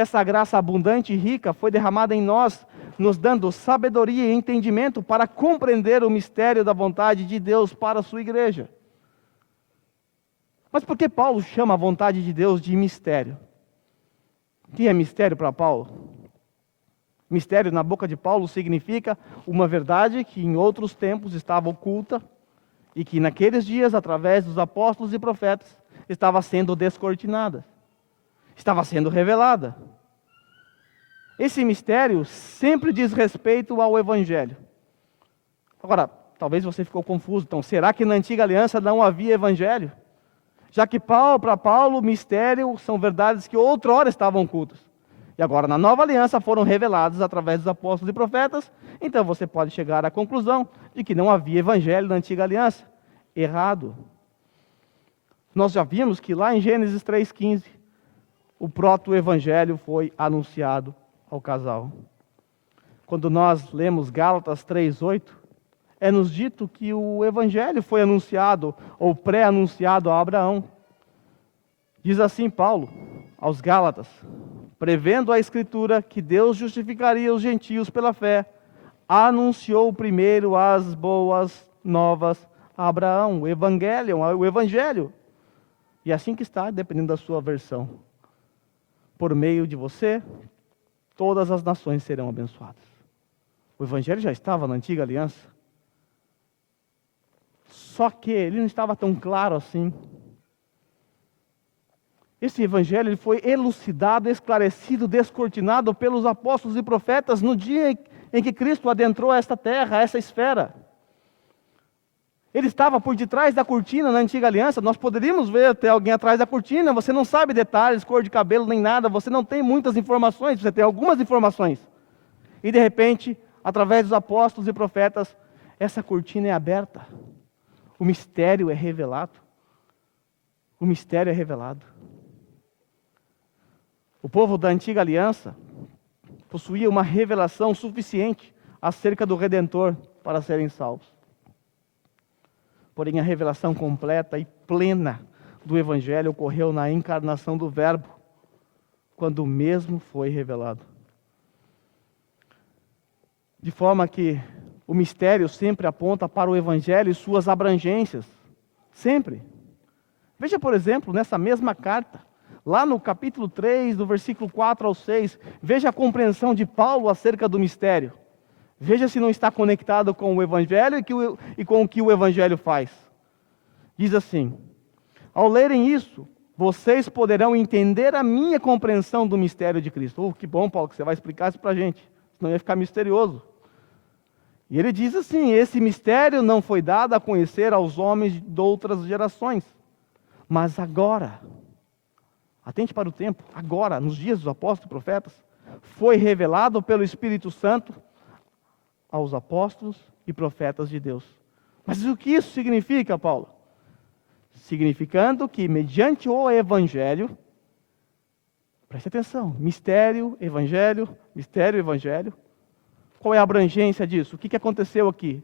essa graça abundante e rica foi derramada em nós, nos dando sabedoria e entendimento para compreender o mistério da vontade de Deus para a sua igreja. Mas por que Paulo chama a vontade de Deus de mistério? O que é mistério para Paulo? Mistério na boca de Paulo significa uma verdade que em outros tempos estava oculta e que naqueles dias, através dos apóstolos e profetas, estava sendo descortinada, estava sendo revelada. Esse mistério sempre diz respeito ao Evangelho. Agora, talvez você ficou confuso. Então, será que na antiga aliança não havia Evangelho? Já que para Paulo, mistério são verdades que outrora estavam ocultas. E agora, na nova aliança, foram reveladas através dos apóstolos e profetas. Então, você pode chegar à conclusão de que não havia Evangelho na antiga aliança. Errado. Nós já vimos que lá em Gênesis 3,15, o proto-evangelho foi anunciado ao casal. Quando nós lemos Gálatas 3,8, é-nos dito que o evangelho foi anunciado ou pré-anunciado a Abraão. Diz assim Paulo aos Gálatas: prevendo a Escritura que Deus justificaria os gentios pela fé, anunciou primeiro as boas novas a Abraão, o evangelho. E assim que está, dependendo da sua versão. Por meio de você, todas as nações serão abençoadas. O evangelho já estava na antiga aliança. Só que ele não estava tão claro assim. Esse evangelho ele foi elucidado, esclarecido, descortinado pelos apóstolos e profetas no dia em que Cristo adentrou esta terra, essa esfera. Ele estava por detrás da cortina na antiga aliança. Nós poderíamos ver até alguém atrás da cortina. Você não sabe detalhes, cor de cabelo, nem nada. Você não tem muitas informações, você tem algumas informações. E de repente, através dos apóstolos e profetas, essa cortina é aberta. O mistério é revelado. O mistério é revelado. O povo da antiga aliança possuía uma revelação suficiente acerca do Redentor para serem salvos. Porém, a revelação completa e plena do Evangelho ocorreu na encarnação do Verbo, quando o mesmo foi revelado. De forma que o mistério sempre aponta para o Evangelho e suas abrangências. Sempre. Veja, por exemplo, nessa mesma carta, lá no capítulo 3, do versículo 4 ao 6, veja a compreensão de Paulo acerca do mistério. Veja se não está conectado com o Evangelho e com o que o Evangelho faz. Diz assim: ao lerem isso, vocês poderão entender a minha compreensão do mistério de Cristo. Que bom, Paulo, que você vai explicar isso para a gente, senão ia ficar misterioso. E ele diz assim: esse mistério não foi dado a conhecer aos homens de outras gerações, mas agora, atente para o tempo, agora, nos dias dos apóstolos e profetas, foi revelado pelo Espírito Santo aos apóstolos e profetas de Deus. Mas o que isso significa, Paulo? Significando que mediante o Evangelho, preste atenção, mistério, Evangelho, qual é a abrangência disso? O que aconteceu aqui?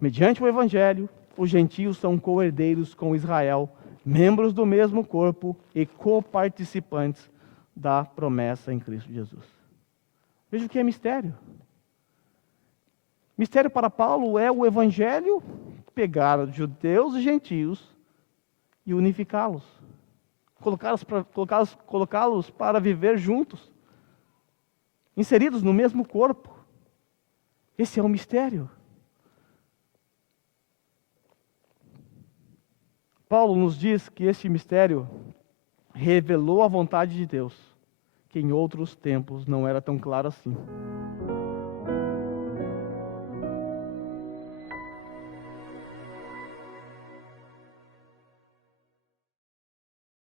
Mediante o Evangelho, os gentios são co-herdeiros com Israel, membros do mesmo corpo e coparticipantes da promessa em Cristo Jesus. Veja o que é mistério. Mistério para Paulo é o Evangelho pegar judeus e gentios e unificá-los. Colocá-los para viver juntos, inseridos no mesmo corpo. Esse é o mistério. Paulo nos diz que este mistério revelou a vontade de Deus, que em outros tempos não era tão claro assim.